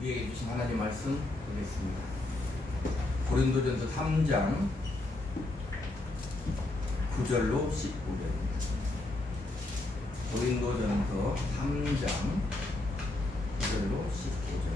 우리에게 주신 하나님의 말씀 보겠습니다. 고린도전서 3장 9절로 19절입니다. 고린도전서 3장 9절로 19절.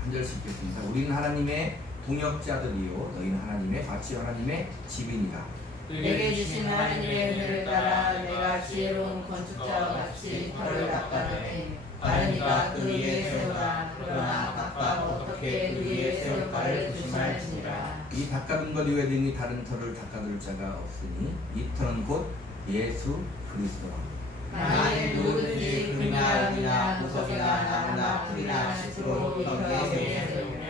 한 절씩 읽겠습니다. 우리는 하나님의 동역자들이요 너희는 하나님의 밭이 하나님의 집이니라. 내게 주신 하나님의 은혜를 따라 내가 지혜로운 건축자와 같이 터를 닦아내니 다른 이가 그 위에 세우나 그러나 각각 어떻게 그 위에 세울까를 조심할지니라. 이 닦아둔 것 이외에 능히 다른 터를 닦아둘 자가 없으니 이 터는 곧 예수 그리스도라. 만일 누구든지 금이나 은이나 무석이나 나무나 풀이나 씻으로 여기에 세우면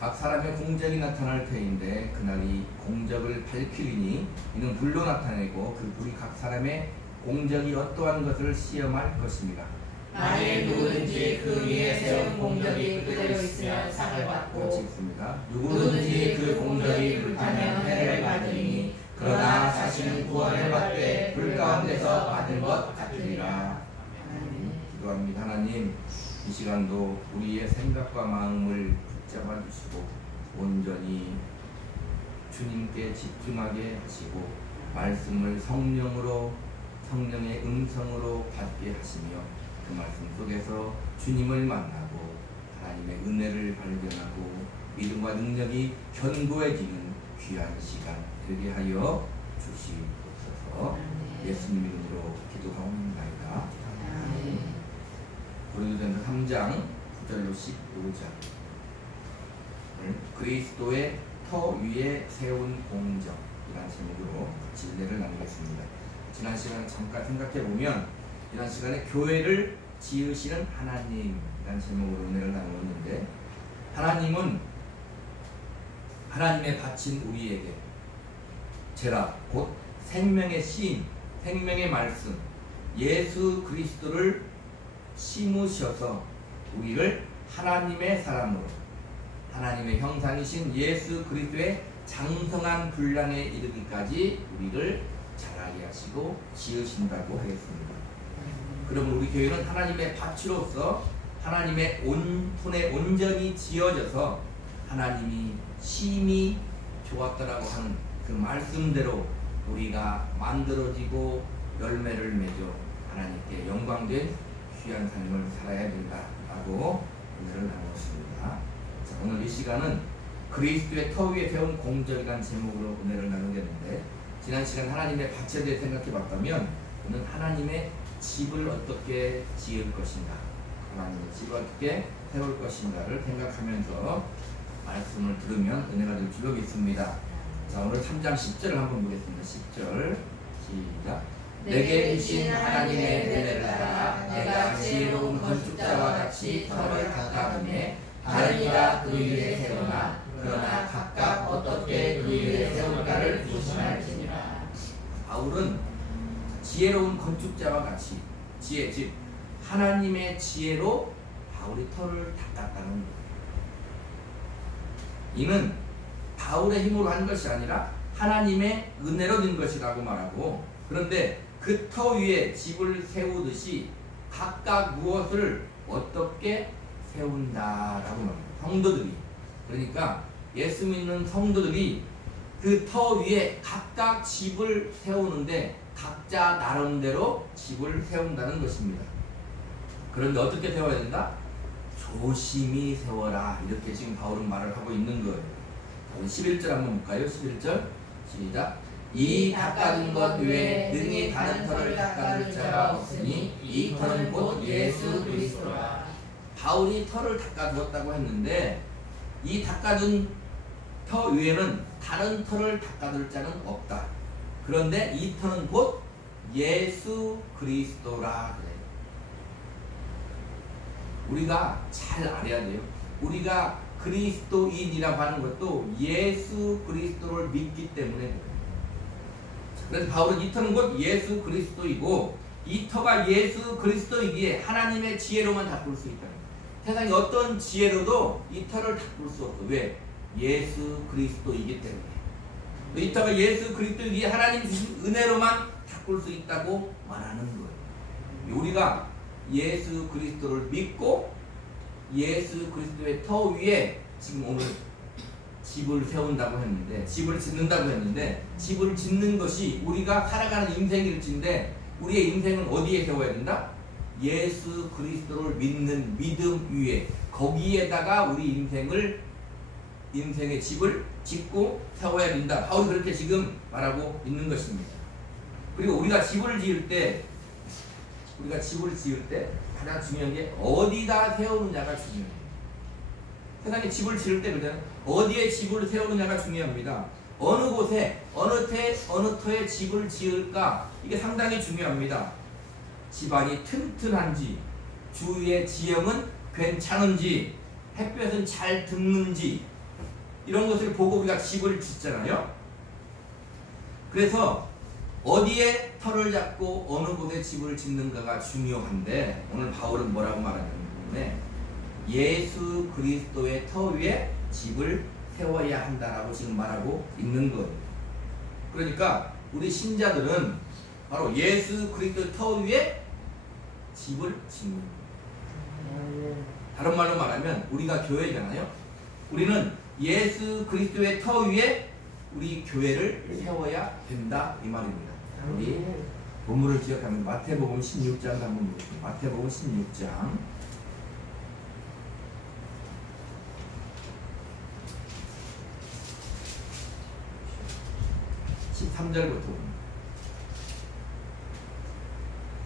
각 사람의 공적이 나타날 터인데 그날이 공적을 밝히리니 이는 불로 나타내고 그 불이 각 사람의 공적이 어떠한 것을 시험할 것입니다. 만일 누구든지 그 위에 세운 공적이 그대로 있으면 상을 받고 읽습니다. 누구든지 그 공적이 불타면 해를 받으니 그러나 자신은 구원을 받되 불 가운데서 받은 것 같으리라. 기도합니다. 하나님, 이 시간도 우리의 생각과 마음을 잡아주시고 온전히 주님께 집중하게 하시고 말씀을 성령의 음성으로 받게 하시며 그 말씀 속에서 주님을 만나고 하나님의 은혜를 발견하고 믿음과 능력이 견고해지는 귀한 시간 되게 하여 주시옵소서. 예수님 이름으로 기도하옵나이다. 고린도전서 3장 9절로 15절. 그리스도의 터 위에 세운 공적이라는 제목으로 같이 은혜를 나누겠습니다. 지난 시간 잠깐 생각해보면 지난 시간에 교회를 지으시는 하나님이라는 제목으로 은혜를 나누었는데 하나님은 하나님의 바친 우리에게 제라 곧 생명의 신, 생명의 말씀 예수 그리스도를 심으셔서 우리를 하나님의 사람으로 하나님의 형상이신 예수 그리스도의 장성한 분량에 이르기까지 우리를 자라게 하시고 지으신다고 하겠습니다. 그러면 우리 교회는 하나님의 밭으로서 하나님의 손에 온전히 지어져서 하나님이 심히 좋았다라고 하는 그 말씀대로 우리가 만들어지고 열매를 맺어 하나님께 영광된 귀한 삶을 살아야 된다라고 은혜를 나누었습니다. 오늘 이 시간은 그리스도의 터 위에 세운 공적이라는 제목으로 은혜를 나누겠는데 지난 시간 하나님의 밭에 대해 생각해 봤다면 오늘 하나님의 집을 어떻게 지을 것인가 하나님의 집을 어떻게 세울 것인가를 생각하면서 말씀을 들으면 은혜가 될 줄로 믿습니다. 자, 오늘 3장 10절을 한번 보겠습니다. 10절 시작. 내게 주신 하나님의 은혜를 따라 내가 지혜로운 건축자와 같이 터를 닦아내니 다른 이가 그 위에 세우나 그러나 각각 어떻게 그 위에 세울까를 조심할지니라. 바울은 지혜로운 건축자와 같이 지혜 즉 하나님의 지혜로 바울이 터를 닦았다는 거예요. 이는 바울의 힘으로 한 것이 아니라 하나님의 은혜로 된 것이라고 말하고 그런데 그 터 위에 집을 세우듯이 각각 무엇을 어떻게 세운다라고 말합니다. 성도들이 그러니까 예수 믿는 성도들이 그 터 위에 각각 집을 세우는데 각자 나름대로 집을 세운다는 것입니다. 그런데 어떻게 세워야 된다? 조심히 세워라 이렇게 지금 바울은 말을 하고 있는 거예요. 11절 한번 볼까요? 11절 시작. 이 닦아둔 것 외에 능히 다른 터를 닦아둘 자가 없으니 이 터는 곧 예수 그리스도라. 바울이 터를 닦아두었다고 했는데 이 닦아둔 터 위에는 다른 터를 닦아둘 자는 없다. 그런데 이 터는 곧 예수 그리스도라 그래요. 우리가 잘 알아야 돼요. 우리가 그리스도인이라고 하는 것도 예수 그리스도를 믿기 때문에 그래요. 그래서 바울은 이 터는 곧 예수 그리스도이고 이 터가 예수 그리스도이기에 하나님의 지혜로만 닦을 수 있다. 세상에 어떤 지혜로도 이 터를 닦을 수 없어. 왜? 예수 그리스도이기 때문에. 이 터가 예수 그리스도이기에 하나님 주신 은혜로만 닦을 수 있다고 말하는 거예요. 우리가 예수 그리스도를 믿고 예수 그리스도의 터 위에 지금 오늘 집을 세운다고 했는데, 집을 짓는다고 했는데, 집을 짓는 것이 우리가 살아가는 인생일지인데, 우리의 인생은 어디에 세워야 된다? 예수 그리스도를 믿는 믿음 위에, 거기에다가 우리 인생의 집을 짓고 세워야 된다. 바울이 그렇게 지금 말하고 있는 것입니다. 그리고 우리가 집을 지을 때 가장 중요한 게 어디다 세우느냐가 중요해요. 세상에 집을 지을 때 그냥 어디에 집을 세우느냐가 중요합니다. 어느 곳에 어느 터에 집을 지을까, 이게 상당히 중요합니다. 집안이 튼튼한지, 주위의 지형은 괜찮은지, 햇볕은 잘 드는지, 이런 것을 보고 우리가 집을 짓잖아요. 그래서 어디에 터를 잡고 어느 곳에 집을 짓는가가 중요한데, 오늘 바울은 뭐라고 말하냐면 예수 그리스도의 터 위에 집을 세워야 한다라고 지금 말하고 있는 거예요. 그러니까 우리 신자들은 바로 예수 그리스도의 터 위에 집을 짓는 거예요. 다른 말로 말하면 우리가 교회잖아요. 우리는 예수 그리스도의 터 위에 우리 교회를 세워야 된다, 이 말입니다. 우리 본문을 기억하면 마태복음 16장 한번 보겠습니다. 마태복음 16장 13절부터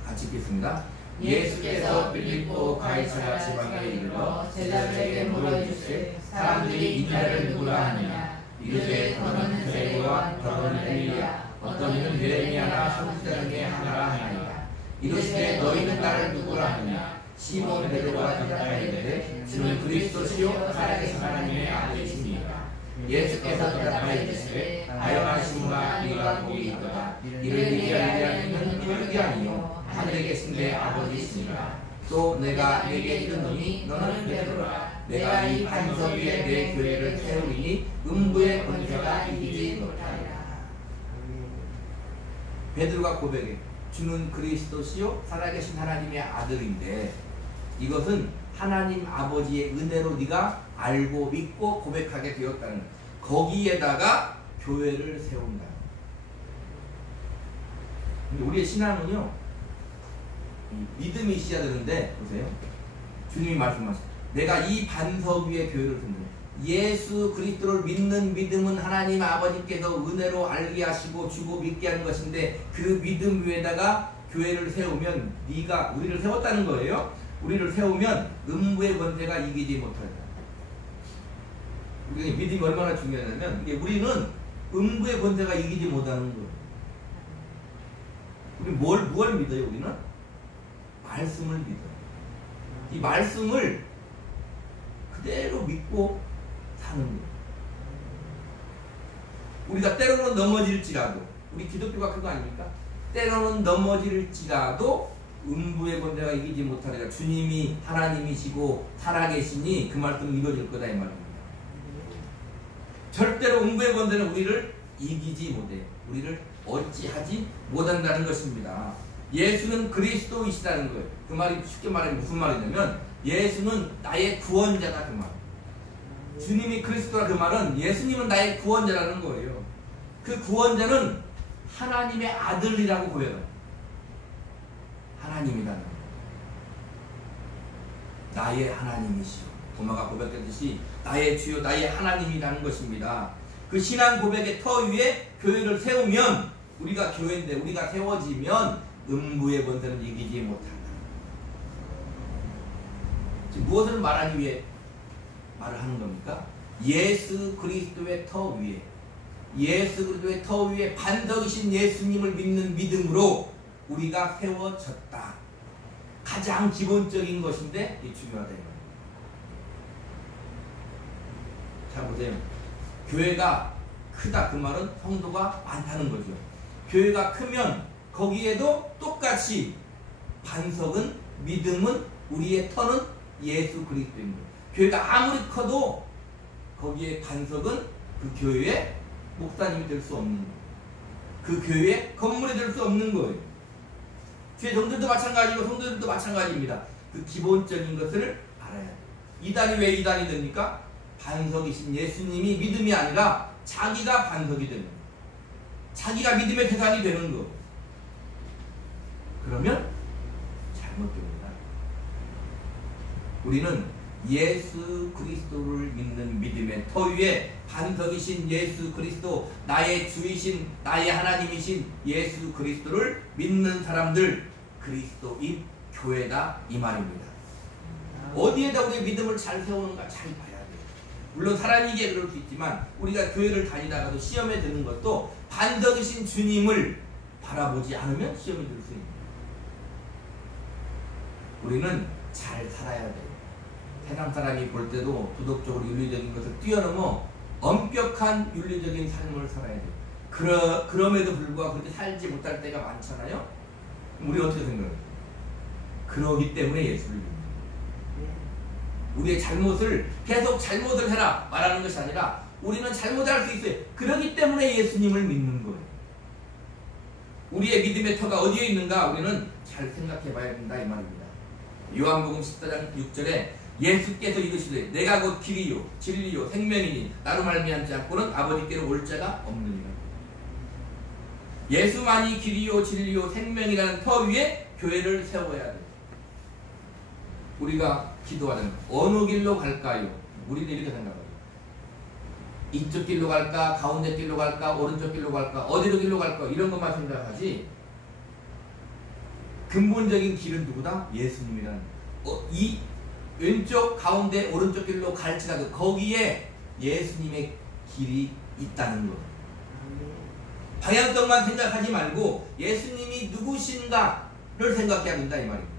같이 읽겠습니다. 예수께서 빌립보 가이사랴 지방에 이르러 제자들에게 물어주시되 사람들이 인자를 누구라 하느냐. 이르되 더는 세례요한, 더는 엘리야, 어떤 이는 예레미야나 선지자 중에 하나라 하니라. 이르시되 너희는 나를 누구라 하느냐. 시몬 베드로가 대답하이르되 주는 그리스도시요 살아계신 하나님의 아들이시니라. 예수께서 대답하여 이르시되 하여나 시몬아, 네가 복이 있도다. 이를 네게 알리하는 혈육이 아니요 하늘에 계신 내 아버지시니라. 또 내가 네게 이르노니 너는 베드로라. 내가 이 반석 위에 내 교회를 세우리니 음부의 권세가 이기지 못하리라. 베드로가 고백해 주는 그리스도시요 살아계신 하나님의 아들인데, 이것은 하나님 아버지의 은혜로 네가 알고 믿고 고백하게 되었다는, 거기에다가 교회를 세운다. 근데 우리의 신앙은요, 믿음이 있어야 되는데, 보세요. 주님이 말씀하셨어요. 내가 이 반석 위에 교회를 세운다. 예수 그리스도를 믿는 믿음은 하나님 아버지께서 은혜로 알게 하시고 주고 믿게 하는 것인데, 그 믿음 위에다가 교회를 세우면, 네가 우리를 세웠다는 거예요. 우리를 세우면 음부의 권세가 이기지 못한다. 우리 믿음이 얼마나 중요하냐면, 이게 우리는 음부의 권세가 이기지 못하는 거예요. 우리 뭘 믿어요? 우리는 말씀을 믿어요. 이 말씀을 그대로 믿고 사는 거예요. 우리가 때로는 넘어질지라도, 우리 기독교가 그거 아닙니까? 때로는 넘어질지라도 음부의 권세가 이기지 못하리라. 주님이 하나님이시고 살아계시니 그 말씀은 이루어질 거다, 이 말입니다. 절대로 음부의 권세는 우리를 이기지 못해, 우리를 어찌하지 못한다는 것입니다. 예수는 그리스도이시다는 거예요. 그 말이 쉽게 말하면 무슨 말이냐면, 예수는 나의 구원자다, 그 말. 주님이 그리스도라, 그 말은 예수님은 나의 구원자라는 거예요. 그 구원자는 하나님의 아들이라고 고백해요. 하나님이라는 거예요. 나의 하나님이시오. 도마가 고백했듯이 나의 주요 나의 하나님이라는 것입니다. 그 신앙 고백의 터 위에 교회를 세우면, 우리가 교회인데 우리가 세워지면 음부의 권세는 이기지 못한다. 지금 무엇을 말하기 위해 말을 하는 겁니까? 예수 그리스도의 터 위에, 예수 그리스도의 터 위에 반석이신 예수님을 믿는 믿음으로 우리가 세워졌다. 가장 기본적인 것인데 이게 중요하다. 자, 보세요. 교회가 크다, 그 말은 성도가 많다는 거죠. 교회가 크면 거기에도 똑같이 반석은, 믿음은, 우리의 터는 예수 그리스도인 거예요. 교회가 아무리 커도 거기에 반석은 그 교회의 목사님이 될 수 없는 거예요. 그 교회의 건물이 될 수 없는 거예요. 교회 성도들도 마찬가지고 성도들도 마찬가지입니다. 그 기본적인 것을 알아야 돼요. 이단이 왜 이단이 됩니까? 반석이신 예수님이 믿음이 아니라 자기가 반석이 되는 거예요. 자기가 믿음의 대상이 되는 거. 그러면 잘못됩니다. 우리는 예수 그리스도를 믿는 믿음의 터 위에 반석이신 예수 그리스도, 나의 주이신 나의 하나님이신 예수 그리스도를 믿는 사람들, 그리스도인 교회다 이 말입니다. 어디에다 우리의 믿음을 잘 세우는가 잘 봐야 돼요. 물론 사람이기에 그럴 수 있지만 우리가 교회를 다니다가도 시험에 드는 것도 반석이신 주님을 바라보지 않으면 시험에 들 수 있습니다. 우리는 잘 살아야 돼요. 세상 사람이 볼 때도 도덕적으로 윤리적인 것을 뛰어넘어 엄격한 윤리적인 삶을 살아야 돼요. 그럼에도 불구하고 그렇게 살지 못할 때가 많잖아요. 우리 어떻게 생각해요? 그러기 때문에 예수를 믿는 거예요. 우리의 잘못을 계속 잘못을 해라 말하는 것이 아니라 우리는 잘못할 수 있어요. 그러기 때문에 예수님을 믿는 거예요. 우리의 믿음의 터가 어디에 있는가 우리는 잘 생각해 봐야 된다 이 말입니다. 요한복음 14장 6절에 예수께서 이르시되 내가 곧 길이요 진리요 생명이니 나로 말미암지 않고는 아버지께로 올 자가 없느니라. 예수만이 길이요 진리요 생명이라는 터 위에 교회를 세워야 돼요. 우리가 기도하는 어느 길로 갈까요? 우리는 이렇게 생각해요. 이쪽 길로 갈까? 가운데 길로 갈까? 오른쪽 길로 갈까? 어디로 길로 갈까? 이런 것만 생각하지 근본적인 길은 누구다? 예수님이라는 이 왼쪽 가운데 오른쪽 길로 갈지라도 거기에 예수님의 길이 있다는 것. 방향성만 생각하지 말고 예수님이 누구신가를 생각해야 된다 이 말입니다.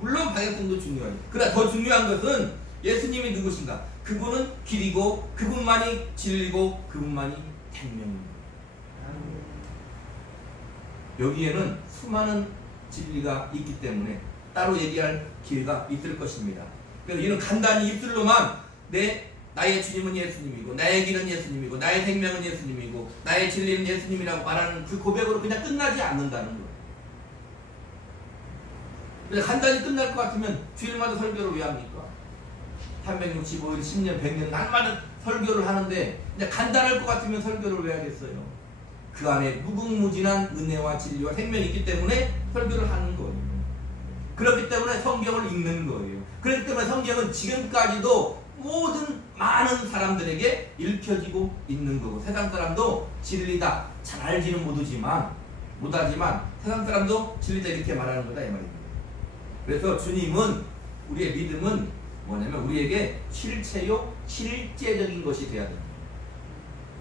물론 방향성도 중요하죠. 그러나 더 중요한 것은 예수님이 누구신가. 그분은 길이고 그분만이 진리고 그분만이 생명입니다. 여기에는 수많은 진리가 있기 때문에 따로 얘기할 기회가 있을 것입니다. 그래서 이는 간단히 입술로만 나의 주님은 예수님이고 나의 길은 예수님이고 나의 생명은 예수님이고 나의 진리는 예수님이라고 말하는 그 고백으로 그냥 끝나지 않는다는 거예요. 그래서 간단히 끝날 것 같으면 주일마다 설교를 왜 합니까? 365일, 10년, 100년 날마다 설교를 하는데 그냥 간단할 것 같으면 설교를 왜 하겠어요? 그 안에 무궁무진한 은혜와 진리와 생명이 있기 때문에 설교를 하는 거예요. 그렇기 때문에 성경을 읽는 거예요. 그렇기 때문에 성경은 지금까지도 모든 많은 사람들에게 읽혀지고 있는 거고 세상 사람도 진리다 잘 알지는 못하지만 세상 사람도 진리다 이렇게 말하는 거다 이 말입니다. 그래서 주님은 우리의 믿음은 뭐냐면 우리에게 실체요 실제적인 것이 돼야 됩니다.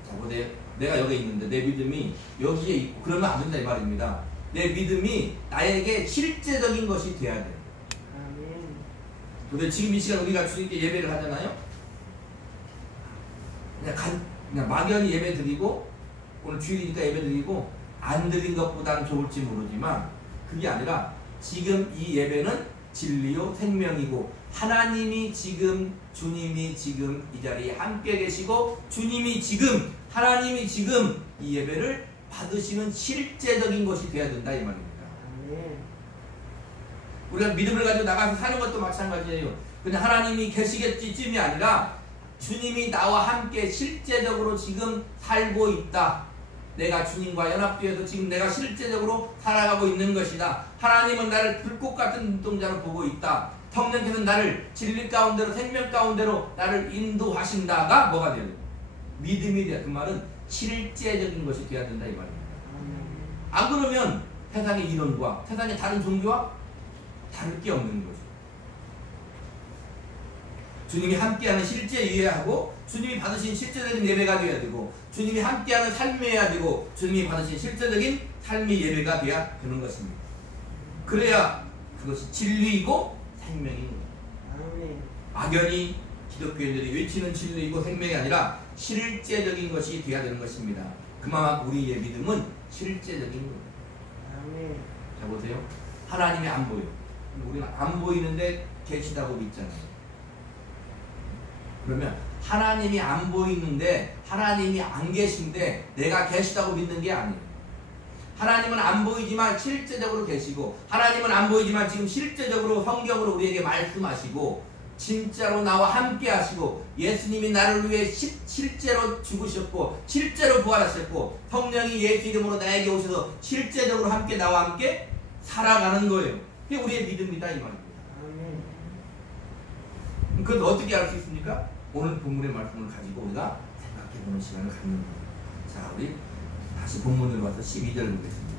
자 보세요. 내가 여기 있는데 내 믿음이 여기에 있고 그러면 안 된다 이 말입니다. 내 믿음이 나에게 실제적인 것이 돼야 돼요. 근데 지금 이 시간 우리가 주님께 예배를 하잖아요. 그냥 막연히 예배 드리고 오늘 주일이니까 예배 드리고 안 드린 것보다는 좋을지 모르지만 그게 아니라 지금 이 예배는 진리요 생명이고 하나님이 지금 주님이 지금 이 자리에 함께 계시고 주님이 지금 하나님이 지금 이 예배를 받으시는 실제적인 것이 돼야 된다 이 말입니다. 우리가 믿음을 가지고 나가서 사는 것도 마찬가지예요. 그냥 하나님이 계시겠지쯤이 아니라 주님이 나와 함께 실제적으로 지금 살고 있다. 내가 주님과 연합되어서 지금 내가 실제적으로 살아가고 있는 것이다. 하나님은 나를 불꽃 같은 눈동자로 보고 있다. 성령께서는 나를 진리 가운데로 생명 가운데로 나를 인도하신다가 뭐가 돼요? 믿음이 돼야. 그 말은 실제적인 것이 돼야 된다 이 말입니다. 안 그러면 세상의 이론과 세상의 다른 종교와 다를 게 없는 거죠. 주님이 함께하는 실제 이해하고 주님이 받으신 실제적인 예배가 되어야 되고 주님이 함께하는 삶이어야 되고 주님이 받으신 실제적인 삶의 예배가 되어야 되는 것입니다. 그래야 그것이 진리이고 생명인 거예요. 막연히 기독교인들이 외치는 진리이고 생명이 아니라 실제적인 것이 되어야 되는 것입니다. 그만큼 우리의 믿음은 실제적인 거예요. 자 보세요. 하나님이 안 보여. 우리는 안 보이는데 계시다고 믿잖아요. 그러면 하나님이 안 보이는데 하나님이 안 계신데 내가 계시다고 믿는 게 아니에요. 하나님은 안 보이지만 실제적으로 계시고, 하나님은 안 보이지만 지금 실제적으로 성경으로 우리에게 말씀하시고, 진짜로 나와 함께 하시고, 예수님이 나를 위해 실제로 죽으셨고 실제로 부활하셨고, 성령이 예수 이름으로 나에게 오셔서 실제적으로 함께 나와 함께 살아가는 거예요. 그게 우리의 믿음이다 이 말입니다. 그건 어떻게 알 수 있습니까? 오늘 본문의 말씀을 가지고 우리가 생각해보는 시간을 갖는 거예요. 자, 우리 다시 본문으로 와서 12절 보겠습니다.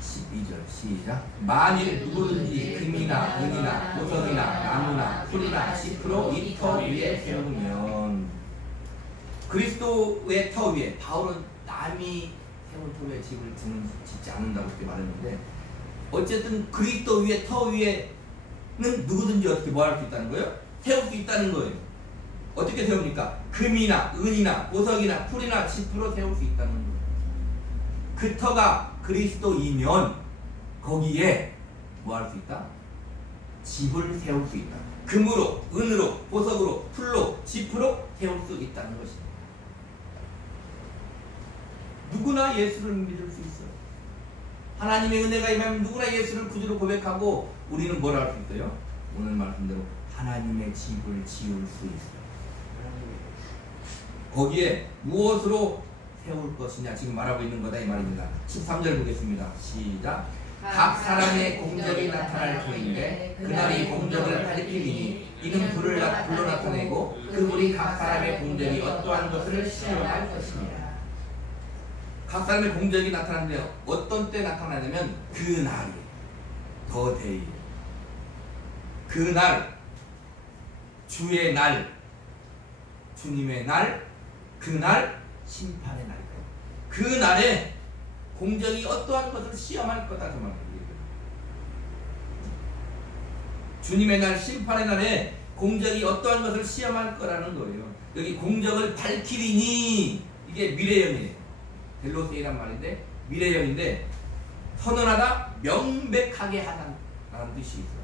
12절 시작. 만일 누구든지 금이나 은이나 보석이나 나무나 풀이나 짚으로 이 터 위에 세우면, 그리스도의 터 위에, 바울은 남이 세운 터 위에 집을 짓지 않는다고 그렇게 말했는데, 어쨌든 그리스도 위에 터 위에는 누구든지 어떻게 뭐 할 수 있다는 거예요? 세울 수 있다는 거예요. 어떻게 세웁니까? 금이나 은이나 보석이나 풀이나 짚으로 세울 수 있다는 거예요. 그 터가 그리스도이면 거기에 뭐 할 수 있다? 집을 세울 수 있다. 금으로, 은으로, 보석으로, 풀로, 짚으로 세울 수 있다는 것입니다. 누구나 예수를 믿을 수 있어요. 하나님의 은혜가 임하면 누구나 예수를 구주로 고백하고, 우리는 뭘 할 수 있어요? 오늘 말씀대로 하나님의 집을 지을 수 있어요. 거기에 무엇으로 세울 것이냐 지금 말하고 있는 거다 이 말입니다. 13절 보겠습니다. 시작. 각 사람의 공적이 나타날 터인데 그날이 공적을 가리키니 이는 불로 나타내고 그 불이 각 사람의 공적이 어떠한 것을 시험할 것이니라. 각 사람의 공적이 나타나는데 어떤 때 나타나냐면 그날이 더 데이, 그날, 주의 날, 주님의 날, 그날 심판의 날이다. 그 날에 공적이 어떠한 것을 시험할 거다 그 말입니다. 주님의 날, 심판의 날에 공적이 어떠한 것을 시험할 거라는 거예요. 여기 공적을 밝히리니, 이게 미래형이에요. 델로세이란 말인데 미래형인데, 선언하다, 명백하게 하다라는 뜻이 있어요.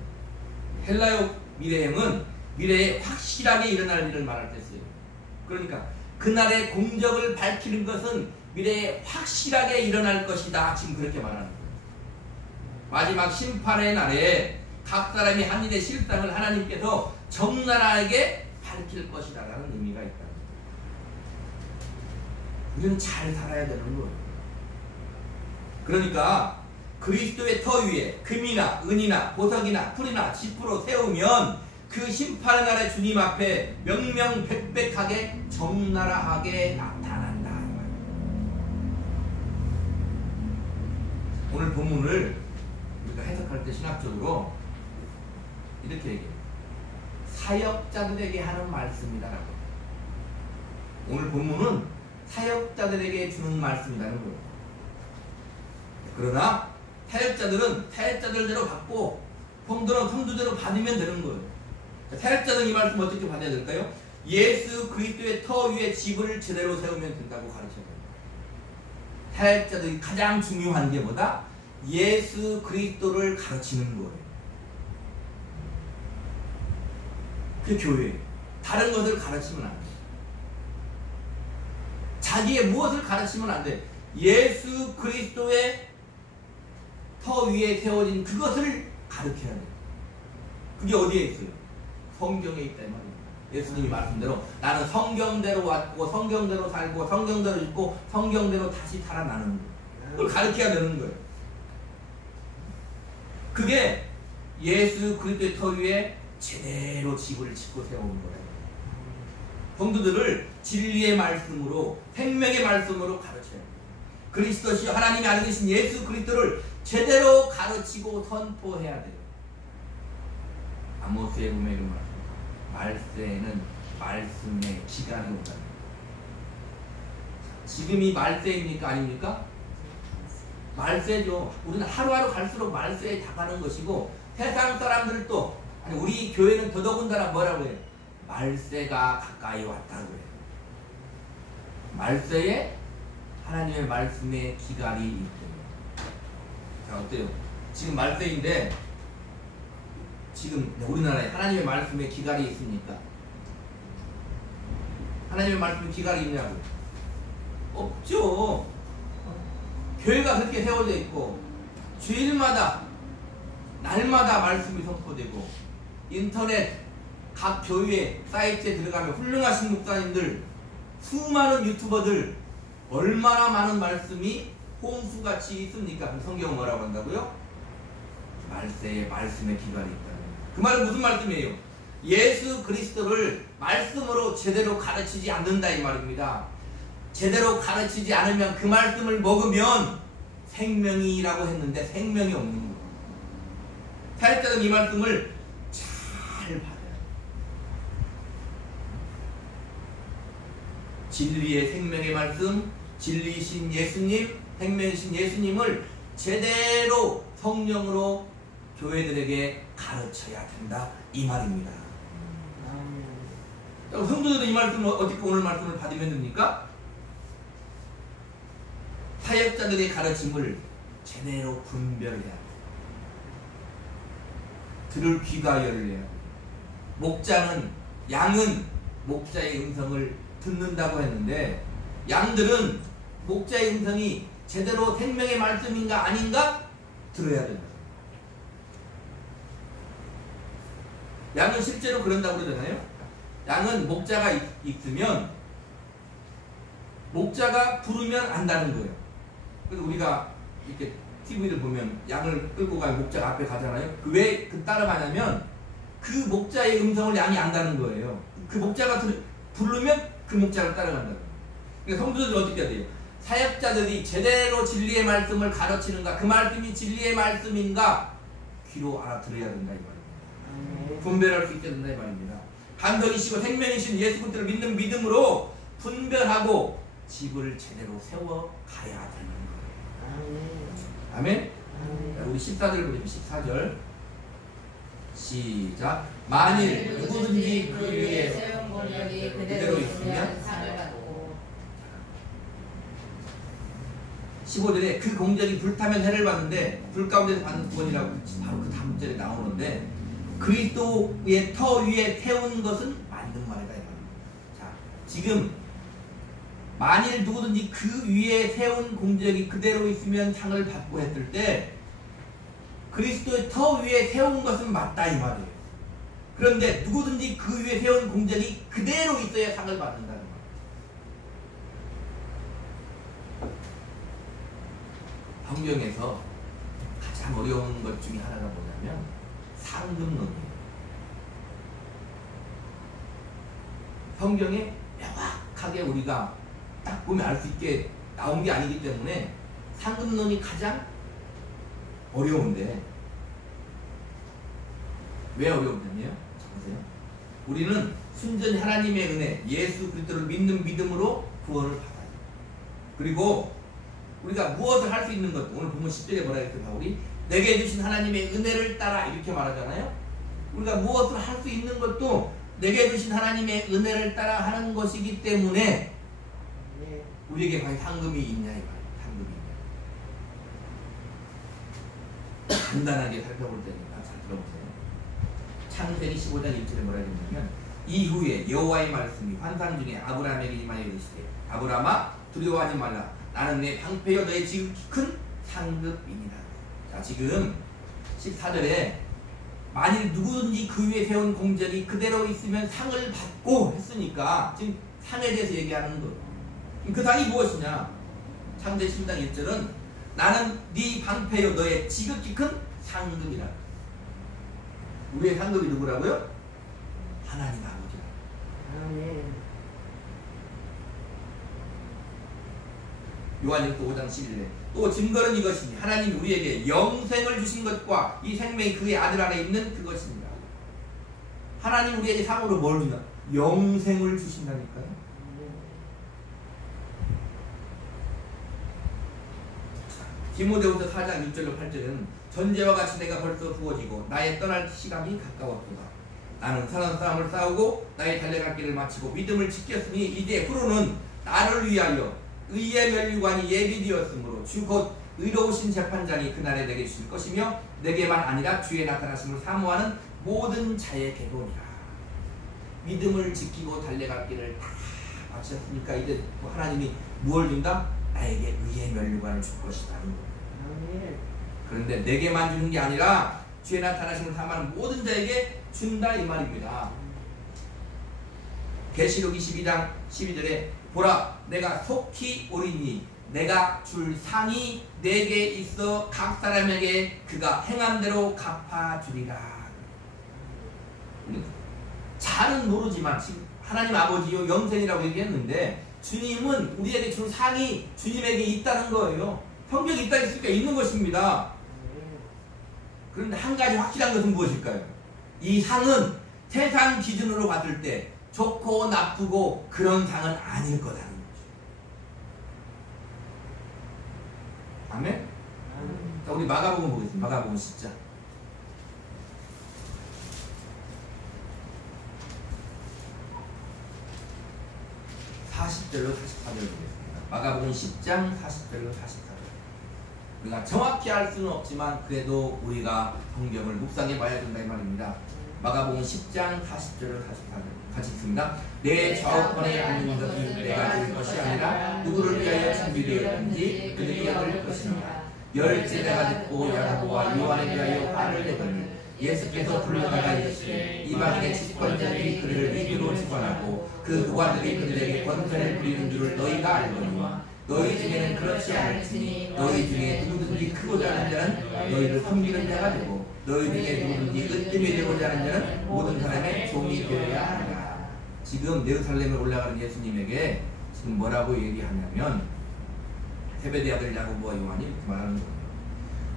헬라어 미래형은 미래에 확실하게 일어날 일을 말할 때 써요. 그러니까 그날의 공적을 밝히는 것은 미래에 확실하게 일어날 것이다. 지금 그렇게 말하는 거예요. 마지막 심판의 날에 각 사람이 한 일의 실상을 하나님께서 적나라하게 밝힐 것이다 라는 의미가 있다. 우리는 잘 살아야 되는 거예요. 그러니까 그리스도의 터 위에 금이나 은이나 보석이나 풀이나 짚으로 세우면 그 심판의 날에 주님 앞에 명명백백하게 적나라하게 나타난다. 오늘 본문을 우리가 해석할 때 신학적으로 이렇게 얘기해요. 사역자들에게 하는 말씀이다라고. 오늘 본문은 사역자들에게 주는 말씀이라는 거예요. 그러나 사역자들은 사역자들대로 받고 성도는 성도대로 받으면 되는 거예요. 사역자들은 이 말씀 어떻게 받아야 될까요? 예수 그리스도의 터 위에 집을 제대로 세우면 된다고 가르쳐요. 사역자들이 가장 중요한 게 뭐다? 예수 그리스도를 가르치는 거예요. 그게 교회예요. 다른 것을 가르치면 안 돼요. 자기의 무엇을 가르치면 안 돼. 예수 그리스도의 터 위에 세워진 그것을 가르쳐야 돼요. 그게 어디에 있어요? 성경에 있다 이 말입니다. 예수님이 말씀대로 나는 성경대로 왔고 성경대로 살고 성경대로 있고 성경대로 다시 살아나는 거예요. 그걸 가르쳐야 되는 거예요. 그게 예수 그리스도의 터 위에 제대로 집을 짓고 세우는 거예요. 성도들을 진리의 말씀으로 생명의 말씀으로 가르쳐야 돼요. 그리스도시 하나님이 알고 계신 예수 그리스도를 제대로 가르치고 선포해야 돼요. 아모스에 보면 이런 말, 말세에는 말씀의 기간이 온다. 지금이 말세입니까 아닙니까? 말세죠. 우리는 하루하루 갈수록 말세에 다가는 것이고, 세상 사람들도, 아니 우리 교회는 더더군다나 뭐라고 해요? 말세가 가까이 왔다고 해요. 말세에 하나님의 말씀의 기간이 있대요. 자, 어때요? 지금 말세인데 지금 우리나라에 하나님의 말씀에 기갈이 있습니까? 하나님의 말씀에 기갈이 있냐고? 없죠. 교회가 그렇게 세워져 있고 주일마다 날마다 말씀이 선포되고 인터넷 각 교회 사이트에 들어가면 훌륭하신 목사님들, 수많은 유튜버들, 얼마나 많은 말씀이 홍수같이 있습니까? 그럼 성경은 뭐라고 한다고요? 말씀에 기갈이 있다. 그 말은 무슨 말씀이에요? 예수 그리스도를 말씀으로 제대로 가르치지 않는다 이 말입니다. 제대로 가르치지 않으면 그 말씀을 먹으면 생명이라고 했는데 생명이 없는 거예요. 사역자는 이 말씀을 잘 받아요. 진리의 생명의 말씀, 진리이신 예수님, 생명이신 예수님을 제대로 성령으로 교회들에게 가르쳐야 된다 이 말입니다. 성도들도 이 말씀을 어떻게 오늘 말씀을 받으면 됩니까? 사역자들의 가르침을 제대로 분별해야 돼요. 들을 귀가 열려야 돼요. 양은 목자의 음성을 듣는다고 했는데 양들은 목자의 음성이 제대로 생명의 말씀인가 아닌가 들어야 된다. 양은 실제로 그런다고 그러잖아요. 양은 목자가 있으면 목자가 부르면 안다는 거예요. 그래서 우리가 이렇게 TV를 보면 양을 끌고 가요. 목자가 앞에 가잖아요. 왜 따라가냐면 그 목자의 음성을 양이 안다는 거예요. 그 목자가 부르면 그 목자를 따라간다는 거예요. 그러니까 성도들이 어떻게 해야 돼요? 사역자들이 제대로 진리의 말씀을 가르치는가, 그 말씀이 진리의 말씀인가 귀로 알아들어야 된다 이 말입니다. 분별할 수 있게 된다 이 말입니다. 반석이시고 생명이신 예수 그리스도를 믿는 믿음으로 분별하고 집을 제대로 세워 가야 되는 거예요. 아멘? 우리 14절 보시면 14절 시작. 만일 누구든지 그 위에 세운 공력이 그대로 있으면 상을 받고 15절에 그 공적이 불타면 해를 받는데 불 가운데서 받는 구원이라고 바로 그 다음 절에 나오는데 그리스도의 터 위에 세운 것은 맞는 말이다. 자, 지금 만일 누구든지 그 위에 세운 공적이 그대로 있으면 상을 받고 했을 때 그리스도의 터 위에 세운 것은 맞다 이 말이에요. 그런데 누구든지 그 위에 세운 공적이 그대로 있어야 상을 받는다는 거예요. 성경에서 가장 어려운 것 중에 하나가 뭐냐면 상급론이에요. 성경에 명확하게 우리가 딱 보면 알 수 있게 나온 게 아니기 때문에 상급론이 가장 어려운데 왜 어려운데요? 보세요. 우리는 순전히 하나님의 은혜, 예수 그리스도를 믿는 믿음으로 구원을 받아요. 그리고 우리가 무엇을 할 수 있는 것, 오늘 보면 10절에 뭐라 했어요? 바울이 내게 주신 하나님의 은혜를 따라 이렇게 말하잖아요. 우리가 무엇을 할 수 있는 것도 내게 주신 하나님의 은혜를 따라 하는 것이기 때문에 우리에게 과연 상급이 있냐 이 말이에요. 상급이 있냐. 간단하게 살펴볼 테니까 잘 들어보세요. 창세기 15장 1절에 뭐라 했냐면 이후에 여호와의 말씀이 환상 중에 아브라함에게 임하여 이르시되 아브라함아 두려워하지 말라. 나는 내 방패여 너의 지극히 큰 상급이니라. 자, 지금 14절에 만일 누구든지 그 위에 세운 공적이 그대로 있으면 상을 받고 했으니까 지금 상에 대해서 얘기하는 거예요. 그 상이 무엇이냐? 창세기 10장 1절은 나는 네 방패여 너의 지극히 큰 상급이라. 우리의 상급이 누구라고요? 하나님 아버지라. 아멘. 요한일서 5장 11절에 또 증거는 이것이니 하나님이 우리에게 영생을 주신 것과 이 생명이 그의 아들 안에 있는 그것입니다. 하나님 우리에게 상으로 뭘 주나? 영생을 주신다니까요. 디모데후서 4장 6절로 8절은 전제와 같이 내가 벌써 부어지고 나의 떠날 시간이 가까웠도다. 나는 선한 싸움을 싸우고 나의 달려갈 길을 마치고 믿음을 지켰으니 이제 후로는 나를 위하여 의의 면류관이 예비되었으므로 주 곧 의로우신 재판장이 그날에 내게 주실 것이며 내게만 아니라 주의 나타나심을 사모하는 모든 자의 계보니라. 믿음을 지키고 달려갈 길을 다 마쳤으니까 이제 하나님이 무엇을 준다? 나에게 의의 면류관을 줄 것이다. 그런데 내게만 주는 게 아니라 주에 나타나시는 탐하는 모든 자에게 준다 이 말입니다. 계시록 22장 12절에 보라 내가 속히 오리니 내가 줄 상이 내게 있어 각 사람에게 그가 행한 대로 갚아주리라. 잘은 모르지만 지금 하나님 아버지요 영생이라고 얘기했는데 주님은 우리에게 줄 상이 주님에게 있다는 거예요. 성경에 있다 있으니까 있는 것입니다. 그런데 한 가지 확실한 것은 무엇일까요? 이 상은 세상 기준으로 봤을 때 좋고 나쁘고 그런 상은 아닐 거다는 거죠. 아멘? 자, 우리 마가복음 보겠습니다. 마가복음 10장 40절로 44절 보겠습니다. 마가복음 10장 40절로 44절. 우리가 정확히 알 수는 없지만 그래도 우리가 성경을 묵상해 봐야 된다 이 말입니다. 마가복음 10장 40절로 44절 같이 읽습니다. 내 좌우편에 앉는 것은 내가 줄 것이 아니라 누구를 위하여 준비되었는지 그들이 얻을 것이니라. 열 제자가 듣고 야고보와 요한에 대하여 화를 내더니 예수께서 불러다가 이르시되 이방인의 집권자들이 그들을 위기로 집어넣고 그 고관들이 그들에게 권세를 부리는 줄을 너희가 알거니와 너희 중에는 그렇지 않을지니 너희 중에 누구든지 크고자 하는 자는 너희를 섬기는 자가 되고 너희 중에 누구든지 으뜸이 되고자 하는 자는 모든 사람의 종이 되어야 하리라. 지금 예루살렘에 올라가는 예수님에게 지금 뭐라고 얘기하냐면 세베대 아들 야고보와 요한이 이렇게 말하는 거예요.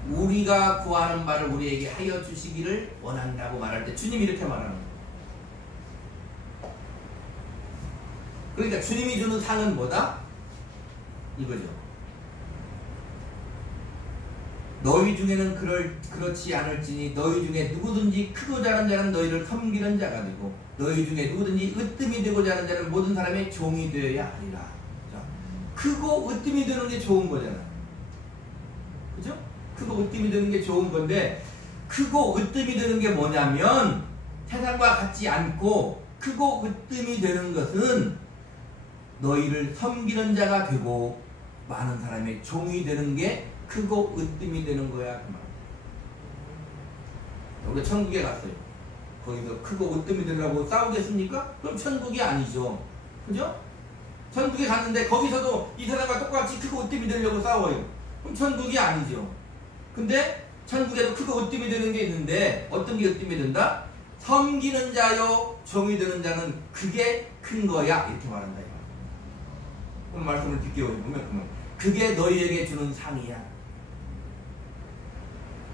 우리가 구하는 바를 우리에게 하여 주시기를 원한다고 말할 때 주님이 이렇게 말하는 거예요. 그러니까 주님이 주는 상은 뭐다? 이거죠. 너희 중에는 그렇지 않을지니 너희 중에 누구든지 크고자 하는 자는 너희를 섬기는 자가 되고 너희 중에 누구든지 으뜸이 되고자 하는 자는 모든 사람의 종이 되어야 하리라. 자, 크고 으뜸이 되는 게 좋은 거잖아. 그죠? 크고 으뜸이 되는 게 좋은 건데 크고 으뜸이 되는 게 뭐냐면 세상과 같지 않고 크고 으뜸이 되는 것은 너희를 섬기는 자가 되고 많은 사람의 종이 되는 게 크고 으뜸이 되는 거야. 그 말. 우리가 천국에 갔어요. 거기서 크고 으뜸이 되려고 싸우겠습니까? 그럼 천국이 아니죠. 그죠? 천국에 갔는데 거기서도 이 사람과 똑같이 크고 으뜸이 되려고 싸워요. 그럼 천국이 아니죠. 근데 천국에도 크고 으뜸이 되는 게 있는데 어떤 게 으뜸이 된다? 섬기는 자요 종이 되는 자는 그게 큰 거야. 이렇게 말한다. 오늘 말씀을 듣게 보면 그게 너희에게 주는 상이야.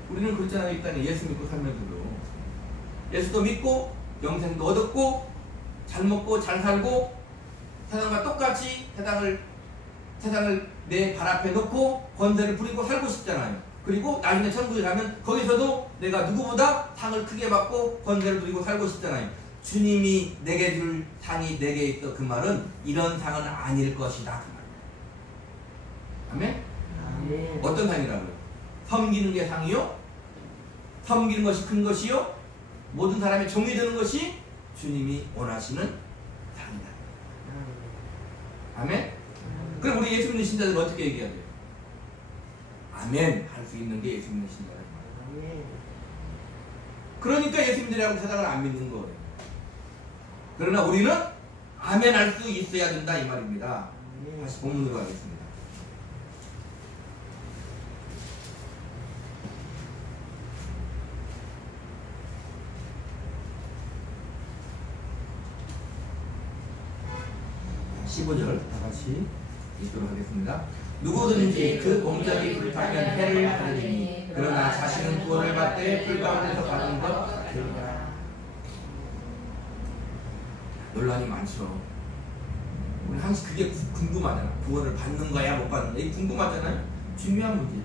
우리는 그렇잖아요. 일단 예수 믿고 살면서도 예수도 믿고 영생도 얻었고 잘 먹고 잘 살고 세상과 똑같이 세상을 내 발 앞에 놓고 권세를 부리고 살고 싶잖아요. 그리고 나중에 천국에 가면 거기서도 내가 누구보다 상을 크게 받고 권세를 부리고 살고 싶잖아요. 주님이 내게 줄 상이 내게 있어. 그 말은 이런 상은 아닐 것이다. 그 말. 아멘? 어떤 상이라고요? 섬기는 게 상이요? 섬기는 것이 큰 것이요? 모든 사람의 종이 되는 것이 주님이 원하시는 상이다. 아멘? 그럼 우리 예수 믿는 신자들은 어떻게 얘기해야 돼요? 아멘 할 수 있는 게 예수 믿는 신자다. 그러니까 예수 믿으라고 세상을 안 믿는 거예요. 그러나 우리는 아멘 할 수 있어야 된다 이 말입니다. 다시 본문으로 가겠습니다. 자, 15절 다 같이 읽도록 하겠습니다. 누구든지 그 공적이 불타면 해를 받으리니 그러나 자신은 구원을 받되 불 가운데서 받은 것 같으리라. 논란이 많죠. 우리 항상 그게 궁금하잖아. 구원을 받는 거야 못 받는 거야? 이게 궁금하잖아요. 중요한 문제예요.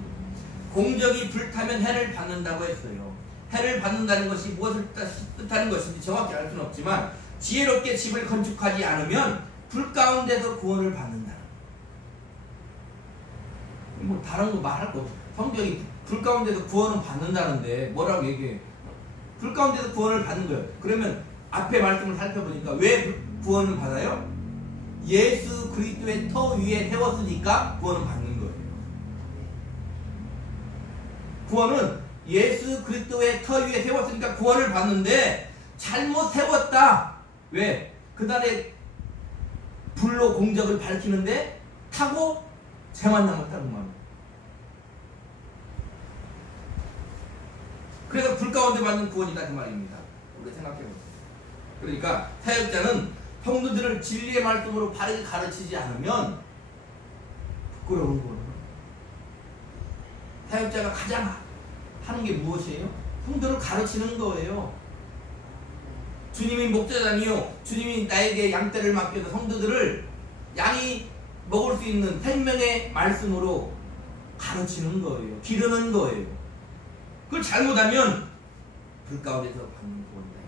공적이 불타면 해를 받는다고 했어요. 해를 받는다는 것이 무엇을 뜻하는 것인지 정확히 알 수는 없지만 지혜롭게 집을 건축하지 않으면 불 가운데서 구원을 받는다. 뭐 다른 거 말할 거 없어. 성경이 불 가운데서 구원은 받는다는데 뭐라고 얘기해? 불 가운데서 구원을 받는 거예요. 그러면 앞에 말씀을 살펴보니까 왜 구원을 받아요? 예수 그리스도의 터 위에 세웠으니까 구원을 받는 거예요. 구원은 예수 그리스도의 터 위에 세웠으니까 구원을 받는데 잘못 세웠다. 왜? 그날에 불로 공적을 밝히는데 타고 죄만 남았다는 말이에요. 그래서 불 가운데 받는 구원이다 그 말입니다. 우리 생각해보세요. 그러니까 사역자는 성도들을 진리의 말씀으로 바르게 가르치지 않으면 부끄러운 거예요. 사역자가 가장 하는 게 무엇이에요? 성도를 가르치는 거예요. 주님이 목자잖아요. 주님이 나에게 양떼를 맡겨서 성도들을 양이 먹을 수 있는 생명의 말씀으로 가르치는 거예요. 기르는 거예요. 그걸 잘못하면 불 가운데서 받는 구원이다.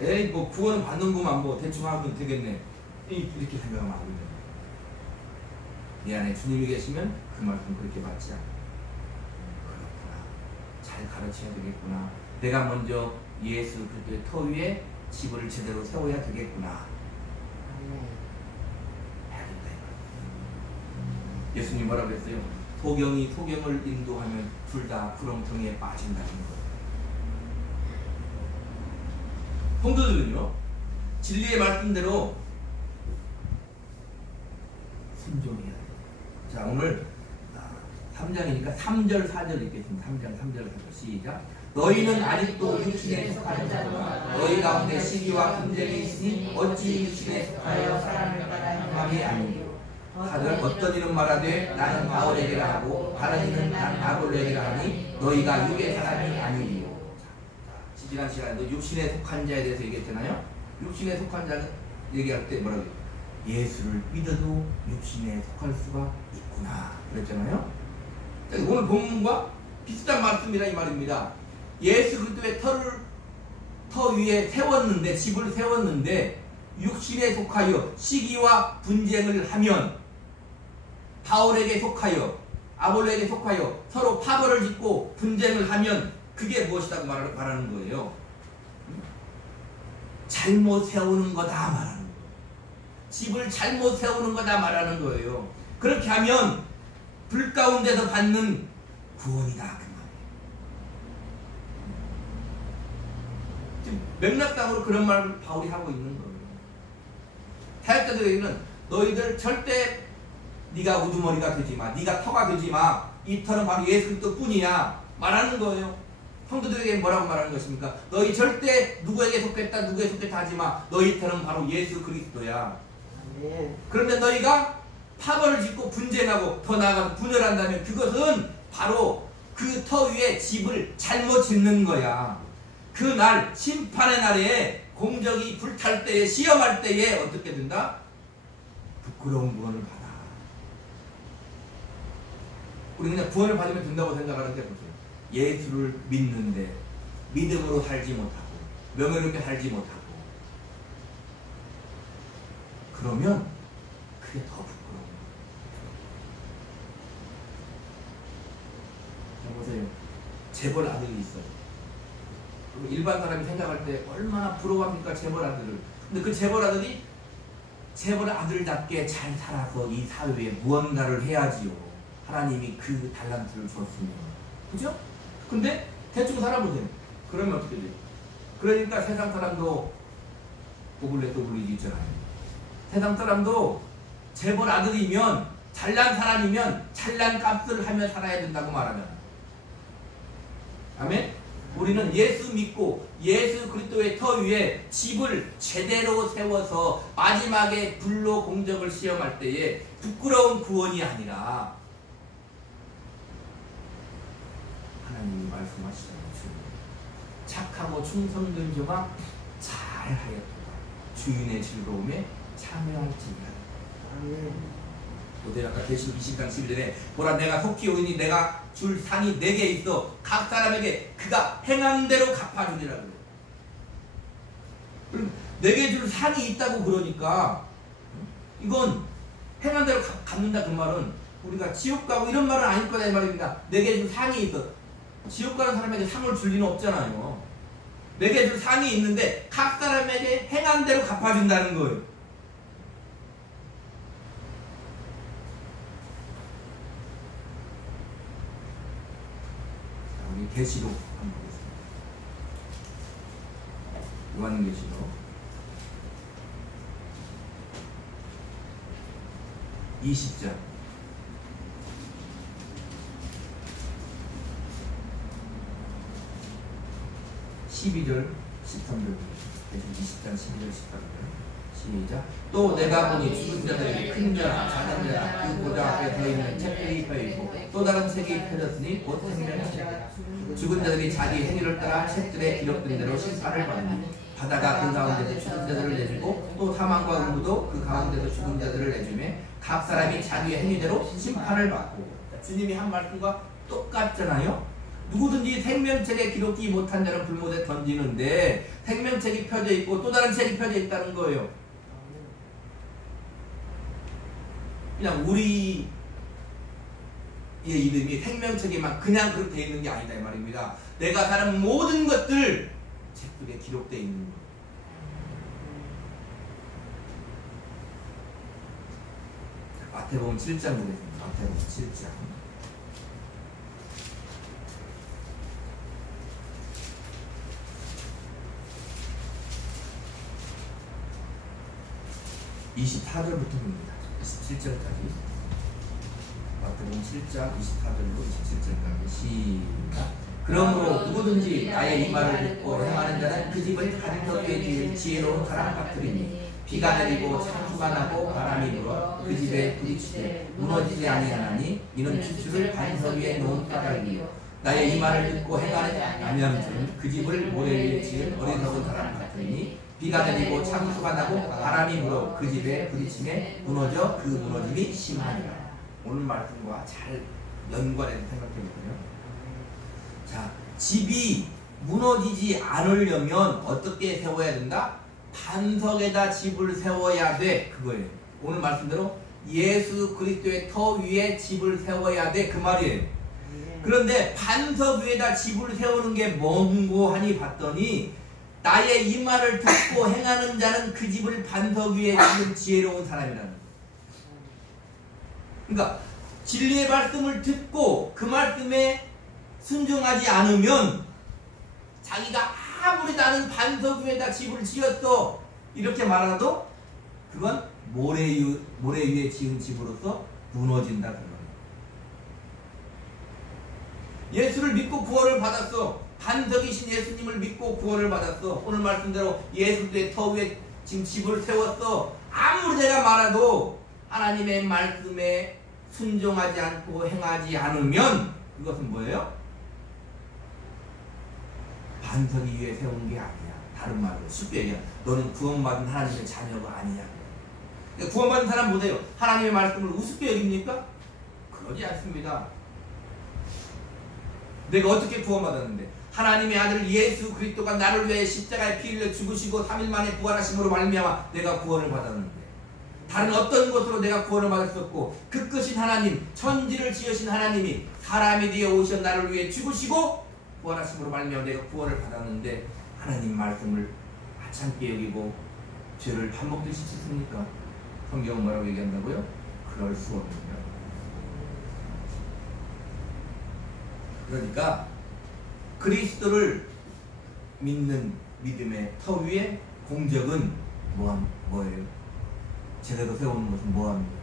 에이 뭐 구원은 받는구만 뭐 대충 하면 되겠네. 이렇게 생각하면 안 돼요. 미안해. 주님이 계시면 그 말씀 그렇게 받지 않아. 그렇구나. 잘 가르쳐야 되겠구나. 내가 먼저 예수 그리스도의 터 위에 집을 제대로 세워야 되겠구나. 해야겠다. 예수님 뭐라고 했어요? 소경이 소경을 인도하면 둘 다 구렁텅이에 빠진다는 거예요. 성도들은요, 진리의 말씀대로 순종해야 돼요. 자, 오늘 3장이니까 3절, 4절 읽겠습니다. 3장, 3절, 4절 시작. 너희는 아직도 육신에 속한 자로나 너희 가운데 시기와 분쟁이 있으니 어찌 육신에 속하여 사람을 따라 행함이 아니요. 다들 어떤 이는 말하되 나는 바울에게라 하고 다른 이는 난 아볼로에게라 하니 너희가 육의 사람이 아니리요. 지난 시간에도 육신에 속한 자에 대해서 얘기했잖아요. 육신에 속한 자는 얘기할 때 뭐라고 해요? 예수를 믿어도 육신에 속할 수가 있구나 그랬잖아요. 오늘 본문과 비슷한 말씀이라 이 말입니다. 예수 그리스도의 터 위에 세웠는데, 집을 세웠는데 육신에 속하여 시기와 분쟁을 하면, 바울에게 속하여 아볼로에게 속하여 서로 파벌을 짓고 분쟁을 하면 그게 무엇이라고 말하는 거예요? 잘못 세우는 거다 말하는 거예요. 집을 잘못 세우는 거다 말하는 거예요. 그렇게 하면 불 가운데서 받는 구원이다 그 말이에요. 지금 맥락상으로 그런 말을 바울이 하고 있는 거예요. 사역자들에게는 너희들 절대 네가 우두머리가 되지 마, 네가 터가 되지 마, 이 터는 바로 예수 그리스도 뿐이야 말하는 거예요. 성도들에게 뭐라고 말하는 것입니까? 너희 절대 누구에게 속했다 누구에게 속했다 하지 마, 너희 터는 바로 예수 그리스도야. 그런데 너희가 파벌을 짓고 분쟁하고 더 나아가서 분열한다면 그것은 바로 그 터 위에 집을 잘못 짓는 거야. 그 날 심판의 날에 공적이 불탈 때에, 시험할 때에 어떻게 된다? 부끄러운 구원을 받아. 우리 그냥 구원을 받으면 된다고 생각하는데 보세요. 예수를 믿는데 믿음으로 살지 못하고 명예롭게 살지 못하고 그러면 그게 더 부끄러워요. 보세요. 재벌 아들이 있어요. 일반 사람이 생각할 때 얼마나 부러워합니까? 재벌 아들을. 근데 그 재벌 아들이 재벌 아들답게 잘 살아서 이 사회에 무언가를 해야지요. 하나님이 그 달란트를 줬으면. 그죠? 근데 대충 살아보세요. 그러면 어떻게 돼요? 그러니까 세상 사람도 도블레 있잖아요. 세상 사람도 재벌 아들이면, 잘난 사람이면 잘난 값을 하며 살아야 된다고 말하면. 아멘? 우리는 예수 믿고 예수 그리스도의 터 위에 집을 제대로 세워서 마지막에 불로 공적을 시험할 때에 부끄러운 구원이 아니라 하나님이 말씀하시잖아요. 착하고 충성된 자가 잘하였다. 주인의 즐거움에 참여할지니라. 아까 계시록 20장 11절에 보라 내가 속히 오니 내가 줄 상이 4개 있어 각 사람에게 그가 행한 대로 갚아주리라 그래요. 4개 줄 상이 있다고 그러니까 이건 행한 대로 갚는다 그 말은 우리가 지옥 가고 이런 말은 아닐 거다 이 말입니다. 4개 줄 상이 있어. 지옥 가는 사람에게 상을 줄 리는 없잖아요. 내게 줄 상이 있는데 각 사람에게 행한 대로 갚아준다는 거예요. 자, 우리 계시록 한번 보겠습니다. 요한계시록 20장 12절 13절 계시록 20장 12절 13절 시작. 또 내가 보니 죽은 자들이 큰 자나 작은 자나 그 보좌 앞에 서있는 책들이 펴있고 또 다른 책이 펴졌으니 곧 생명의 책. 죽은 자들이 자기 행위를 따라 책들에 기록된 대로 심판을 받으니 바다가 그 가운데서 죽은 자들을 내주고 또 사망과 음부도 그 가운데서 죽은 자들을 내주매 각 사람이 자기의 행위대로 심판을 받고. 주님이 한 말씀과 똑같잖아요. 누구든지 생명책에 기록지 못한 자는 불못에 던지는데 생명책이 펴져 있고 또 다른 책이 펴져 있다는 거예요. 그냥 우리의 이름이 생명책에만 그냥 그렇게 되어 있는 게 아니다 이 말입니다. 내가 사는 모든 것들 책들에 기록되어 있는 거예요. 마태복음 7장 보겠습니다. 마태복음 7장 24절부터입니다. 27절까지 마태복음 7장 24절로 27절까지 시작. 그러므로 누구든지 나의 이 말을 듣고 행하는 자는 그 집을 반석 위에 지을 지혜로운 사람 같으리니 비가 내리고 창수가 나고 바람이 불어 그 집에 부딪히되 무너지지 아니하나니 이는 주추를 반석 위에 놓은 까닭이요 나의 이 말을 듣고 행하는 아니하는 자는 그 집을 모래 위에 지은 어리석은 사람 같으니 비가 내리고 창수가 나고 바람이 불어 그 집에 부딪히매 무너져 그 무너짐이 심하니라. 오늘 말씀과 잘 연관해서 생각해보세요. 자, 집이 무너지지 않으려면 어떻게 세워야 된다? 반석에다 집을 세워야 돼. 그거예요. 오늘 말씀대로 예수 그리스도의 터 위에 집을 세워야 돼. 그 말이에요. 그런데 반석 위에다 집을 세우는 게 뭔고 하니 봤더니 나의 이 말을 듣고 행하는 자는 그 집을 반석 위에 지은 지혜로운 사람이라는 거예요. 그러니까 진리의 말씀을 듣고 그 말씀에 순종하지 않으면 자기가 아무리 나는 반석 위에다 집을 지었어 이렇게 말해도 그건 모래 위에 지은 집으로서 무너진다 그 말이에요. 예수를 믿고 구원을 받았어. 반석이신 예수님을 믿고 구원을 받았어. 오늘 말씀대로 예수의 터 위에 지금 집을 세웠어. 아무리 내가 말해도 하나님의 말씀에 순종하지 않고 행하지 않으면 그것은 뭐예요? 반석 위에 세운 게 아니야. 다른 말로 쉽게 얘기해. 너는 구원받은 하나님의 자녀가 아니야. 그러니까 구원받은 사람 못해요. 하나님의 말씀을 우습게 여깁니까? 그러지 않습니다. 내가 어떻게 구원받았는데? 하나님의 아들 예수 그리스도가 나를 위해 십자가에 피 흘려 죽으시고 3일 만에 부활하심으로 말미암아 내가 구원을 받았는데 다른 어떤 것으로 내가 구원을 받을 수 없고 그 끝인 하나님, 천지를 지으신 하나님이 사람이 되어 오셔 나를 위해 죽으시고 부활하심으로 말미암아 내가 구원을 받았는데 하나님 말씀을 하찮게 여기고 죄를 밥 먹듯이 씻습니까? 성경은 뭐라고 얘기한다고요? 그럴 수 없느냐. 그러니까 그리스도를 믿는 믿음의 터 위에 공적은 뭐예요? 제대로 세우는 것은 뭐합니까?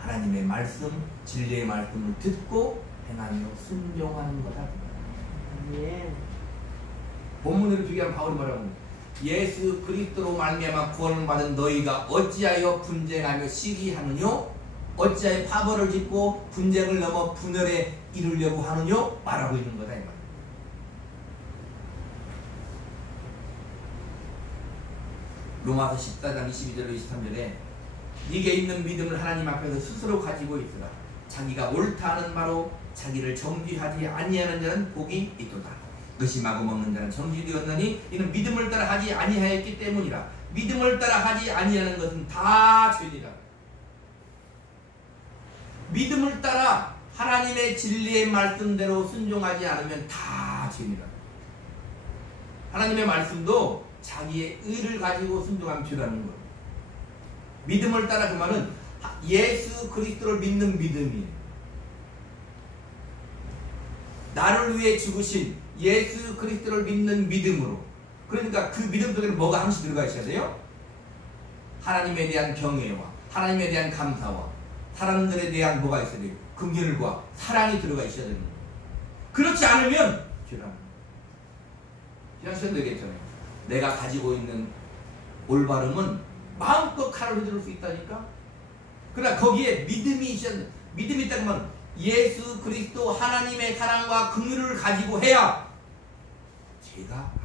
하나님의 말씀, 진리의 말씀을 듣고 행하며 순종하는 거다. 예. 본문으로 비교하면 바울이 뭐라고 합니까? 예수 그리스도로 말미암아 구원을 받은 너희가 어찌하여 분쟁하며 시기하느뇨? 어찌하여 파벌을 짓고 분쟁을 넘어 분열에 이르려고 하느뇨? 말하고 있는 거다 이 말. 로마서 14장 22절로 23절에 네게 있는 믿음을 하나님 앞에서 스스로 가지고 있으라. 자기가 옳다 하는 바로 자기를 정죄하지 아니하는 자는 복이 있도다. 의심하고 먹는 자는 정죄되었나니 이는 믿음을 따라 하지 아니하였기 때문이라. 믿음을 따라 하지 아니하는 것은 다 죄니라. 믿음을 따라 하나님의 진리의 말씀대로 순종하지 않으면 다 죄입니다. 하나님의 말씀도 자기의 의를 가지고 순종하면 죄라는 거예요. 믿음을 따라 그 말은 예수 그리스도를 믿는 믿음이에요. 나를 위해 죽으신 예수 그리스도를 믿는 믿음으로. 그러니까 그 믿음 속에는 뭐가 항시 들어가 있어야 돼요? 하나님에 대한 경외와 하나님에 대한 감사와 사람들에 대한 뭐가 있어야 돼요? 긍휼과 사랑이 들어가 있어야 되는 거예요. 그렇지 않으면 죄라는 거예요. 지난 시간도 얘기했잖아요. 내가 가지고 있는 올바름은 마음껏 칼을 휘두를 수 있다니까. 그러나 거기에 믿음이 있어야 돼. 믿음이 있다는 건 예수 그리스도 하나님의 사랑과 긍휼을 가지고 해야 죄가 아니다.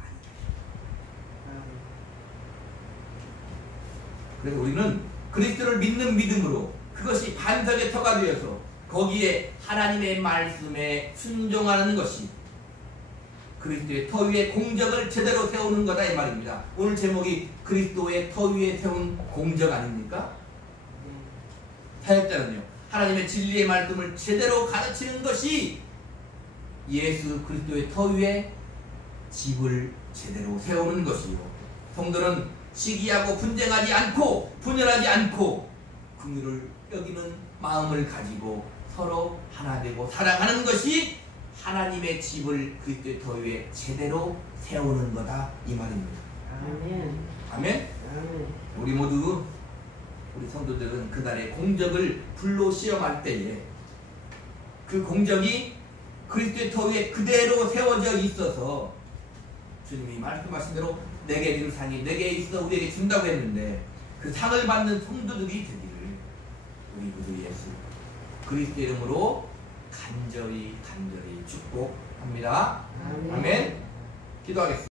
그래서 우리는 그리스도를 믿는 믿음으로 그것이 반석의 터가 되어서 거기에 하나님의 말씀에 순종하는 것이 그리스도의 터 위에 공적을 제대로 세우는 거다 이 말입니다. 오늘 제목이 그리스도의 터 위에 세운 공적 아닙니까? 사역자는요, 하나님의 진리의 말씀을 제대로 가르치는 것이 예수 그리스도의 터 위에 집을 제대로 세우는 것이요, 성도는 시기하고 분쟁하지 않고 분열하지 않고 긍휼을 여기는 마음을 가지고 서로 하나 되고 사랑하는 것이 하나님의 집을 그리스도의 터 위에 제대로 세우는 거다 이 말입니다. 아멘. 아멘. 우리 모두 우리 성도들은 그날의 공적을 불로 시험할 때에 그 공적이 그리스도의 터 위에 그대로 세워져 있어서 주님이 말씀하신 대로 내게 줄 상이 내게 있어 우리에게 준다고 했는데 그 상을 받는 성도들이 되기를 우리 구주 예수 그리스도 이름으로 간절히 축복합니다. 아멘. 기도하겠습니다.